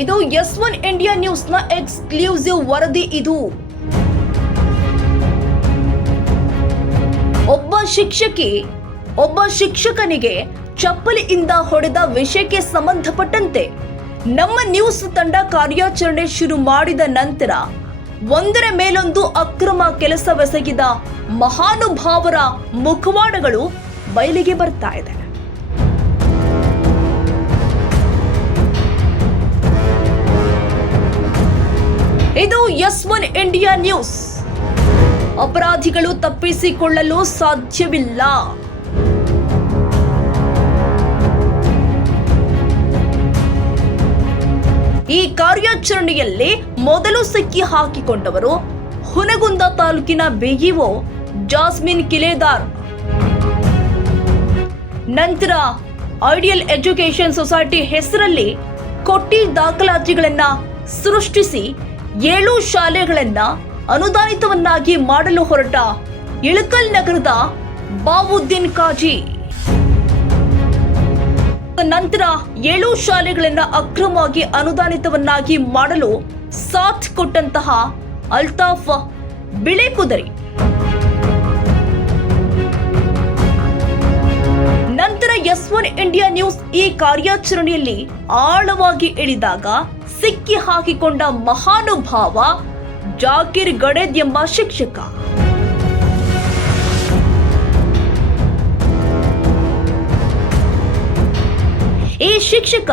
ಇದು S1 India news ನ exclusive ವರದಿ. ಇದು ಒಬ್ಬ ಶಿಕ್ಷಕನಿಗೆ ಚಪ್ಪಲಿಯಿಂದ ಹೊಡೆದ ವಿಷಯಕ್ಕೆ ಸಂಬಂಧಪಟ್ಟಂತೆ ನಮ್ಮ ನ್ಯೂಸ್ ತಂಡ ಕಾರ್ಯಾಚರಣೆ ಶುರು ಮಾಡಿದ ನಂತರ ಒಂದರ ಮೇಲೊಂದು ಅಕ್ರಮ ಕೆಲಸವೆಸಗಿದ ಮಹಾನುಭಾವರ ಮುಖವಾಡಗಳು ಬಯಲಿಗೆ ಬರ್ತಾ ಇದೆ. ಇದು S1 ಇಂಡಿಯಾ ನ್ಯೂಸ್. ಅಪರಾಧಿಗಳು ತಪ್ಪಿಸಿಕೊಳ್ಳಲು ಸಾಧ್ಯವಿಲ್ಲ. ಈ ಕಾರ್ಯಾಚರಣೆಯಲ್ಲಿ ಮೊದಲು ಸಿಕ್ಕಿ ಹಾಕಿಕೊಂಡವರು ಹುನಗುಂದ ತಾಲೂಕಿನ ಬಿಇಒ ಜಾಸ್ಮಿನ್ ಕಿಲೇದಾರ್. ನಂತರ ಐಡಿಯಲ್ ಎಜುಕೇಶನ್ ಸೊಸೈಟಿ ಹೆಸರಲ್ಲಿ ಕೊಟ್ಟಿ ದಾಖಲಾತಿಗಳನ್ನ ಸೃಷ್ಟಿಸಿ 7 ಶಾಲೆಗಳನ್ನ ಅನುದಾನಿತವನ್ನಾಗಿ ಮಾಡಲು ಹೊರಟ ಇಳಕಲ್ ನಗರದ ಬಾವುದ್ದೀನ್ ಕಾಜಿ. ನಂತರ 7 ಶಾಲೆಗಳನ್ನ ಅಕ್ರಮವಾಗಿ ಅನುದಾನಿತವನ್ನಾಗಿ ಮಾಡಲು ಸಾಥ್ ಕೊಟ್ಟಂತಹ ಅಲ್ತಾಫ್ ಬಿಳೆಕುದರಿ. ನಂತರ S1 ಇಂಡಿಯಾ ನ್ಯೂಸ್ ಈ ಕಾರ್ಯಾಚರಣೆಯಲ್ಲಿ ಆಳವಾಗಿ ಇಳಿದಾಗ ಸಿಕ್ಕಿ ಹಾಕಿಕೊಂಡ ಮಹಾನುಭಾವ ಜಾಕಿರ್ ಗಡೇದ್ ಎಂಬ ಶಿಕ್ಷಕ. ಈ ಶಿಕ್ಷಕ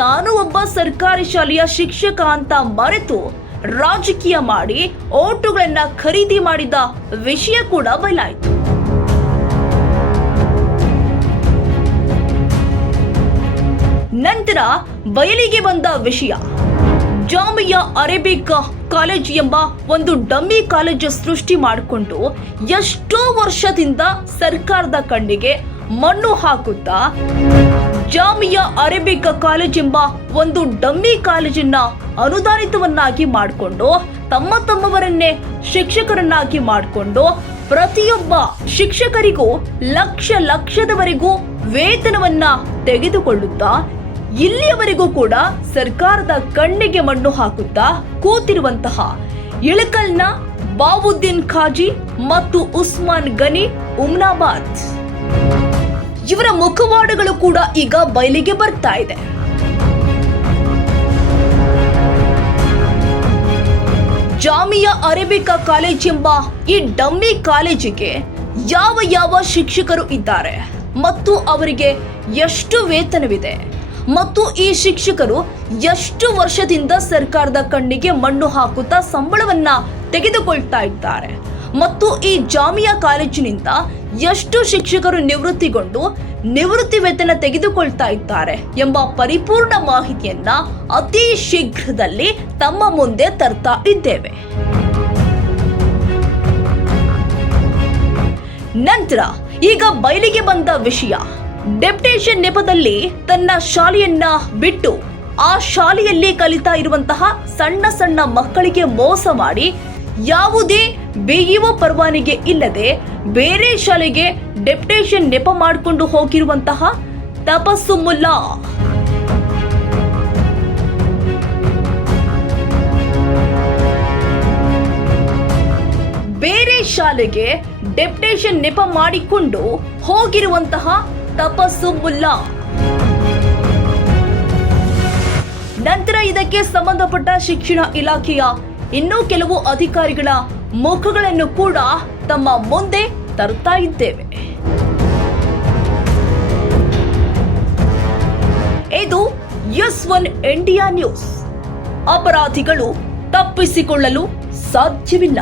ತಾನು ಒಬ್ಬ ಸರ್ಕಾರಿ ಶಾಲೆಯ ಶಿಕ್ಷಕ ಅಂತ ಮರೆತು ರಾಜಕೀಯ ಮಾಡಿ ಓಟುಗಳನ್ನ ಖರೀದಿ ಮಾಡಿದ ವಿಷಯ ಕೂಡ ಬಯಲಾಯಿತು. ನಂತರ ಬಯಲಿಗೆ ಬಂದ ವಿಷಯ, ಜಾಮಿಯಾ ಅರೇಬಿಕ್ ಕಾಲೇಜ್ ಎಂಬ ಒಂದು ಡಮ್ಮಿ ಕಾಲೇಜ್ ಸೃಷ್ಟಿ ಮಾಡಿಕೊಂಡು ಎಷ್ಟೋ ವರ್ಷದಿಂದ ಸರ್ಕಾರದ ಕಣ್ಣಿಗೆ ಮಣ್ಣು ಹಾಕುತ್ತಾ ಜಾಮಿಯಾ ಅರೇಬಿಕ್ ಕಾಲೇಜ್ ಎಂಬ ಒಂದು ಡಮ್ಮಿ ಕಾಲೇಜನ್ನ ಅನುದಾನಿತವನ್ನಾಗಿ ಮಾಡಿಕೊಂಡು ತಮ್ಮವರನ್ನೇ ಶಿಕ್ಷಕರನ್ನಾಗಿ ಮಾಡಿಕೊಂಡು ಪ್ರತಿಯೊಬ್ಬ ಶಿಕ್ಷಕರಿಗೂ ಲಕ್ಷದವರೆಗೂ ವೇತನವನ್ನ ತೆಗೆದುಕೊಳ್ಳುತ್ತಾ ಇಲ್ಲಿಯವರೆಗೂ ಕೂಡ ಸರ್ಕಾರದ ಕಣ್ಣಿಗೆ ಮಣ್ಣು ಹಾಕುತ್ತಾ ಕೂತಿರುವಂತಹ ಇಳಕಲ್ನ ಬಾವುದ್ದೀನ್ ಖಾಜಿ ಮತ್ತು ಉಸ್ಮಾನ್ ಗನಿ ಉಮ್ನಾಬಾದ್ ಇವರ ಮುಖವಾಡಗಳು ಕೂಡ ಈಗ ಬಯಲಿಗೆ ಬರ್ತಾ ಇದೆ. ಜಾಮಿಯಾ ಅರೇಬಿಕ್ ಕಾಲೇಜ್ ಎಂಬ ಈ ಡಮ್ಮಿ ಕಾಲೇಜಿಗೆ ಯಾವ ಶಿಕ್ಷಕರು ಇದ್ದಾರೆ ಮತ್ತು ಅವರಿಗೆ ಎಷ್ಟು ವೇತನವಿದೆ ಮತ್ತು ಈ ಶಿಕ್ಷಕರು ಎಷ್ಟು ವರ್ಷದಿಂದ ಸರ್ಕಾರದ ಕಣ್ಣಿಗೆ ಮಣ್ಣು ಹಾಕುತ್ತಾ ಸಂಬಳವನ್ನ ತೆಗೆದುಕೊಳ್ತಾ ಇದ್ದಾರೆ ಮತ್ತು ಈ ಜಾಮಿಯಾ ಕಾಲೇಜಿನಿಂದ ಎಷ್ಟು ಶಿಕ್ಷಕರು ನಿವೃತ್ತಿಗೊಂಡು ನಿವೃತ್ತಿ ವೇತನ ತೆಗೆದುಕೊಳ್ತಾ ಇದ್ದಾರೆ ಎಂಬ ಪರಿಪೂರ್ಣ ಮಾಹಿತಿಯನ್ನ ಅತಿ ಶೀಘ್ರದಲ್ಲಿ ತಮ್ಮ ಮುಂದೆ ತರ್ತಾ ಇದ್ದೇವೆ. ನಂತರ ಈಗ ಬಯಲಿಗೆ ಬಂದ ವಿಷಯ, ಡೆಪ್ಯುಟೇಷನ್ ನೆಪದಲ್ಲಿ ತನ್ನ ಶಾಲೆಯನ್ನ ಬಿಟ್ಟು ಆ ಶಾಲೆಯಲ್ಲಿ ಕಲಿತಾ ಇರುವಂತಹ ಸಣ್ಣ ಮಕ್ಕಳಿಗೆ ಮೋಸ ಮಾಡಿ ಯಾವುದೇ ಬಿಇಒ ಪರವಾನಗಿ ಇಲ್ಲದೆ ಬೇರೆ ಶಾಲೆಗೆ ಡೆಪ್ಯುಟೇಷನ್ ನೆಪ ಮಾಡಿಕೊಂಡು ಹೋಗಿರುವಂತಹ ತಪಸ್ಸುಮುಲ್ಲಾ. ಬೇರೆ ಶಾಲೆಗೆ ಡೆಪ್ಯುಟೇಷನ್ ನೆಪ ಮಾಡಿಕೊಂಡು ಹೋಗಿರುವಂತಹ ತಪಸ್ಸುಮುಲ್ಲಾ. ನಂತರ ಇದಕ್ಕೆ ಸಂಬಂಧಪಟ್ಟ ಶಿಕ್ಷಣ ಇಲಾಖೆಯ ಇನ್ನೂ ಕೆಲವು ಅಧಿಕಾರಿಗಳ ಮುಖಗಳನ್ನು ಕೂಡ ತಮ್ಮ ಮುಂದೆ ತರುತ್ತಾ ಇದ್ದೇವೆ. ಇದು S1 ಇಂಡಿಯಾ ನ್ಯೂಸ್. ಅಪರಾಧಿಗಳು ತಪ್ಪಿಸಿಕೊಳ್ಳಲು ಸಾಧ್ಯವಿಲ್ಲ.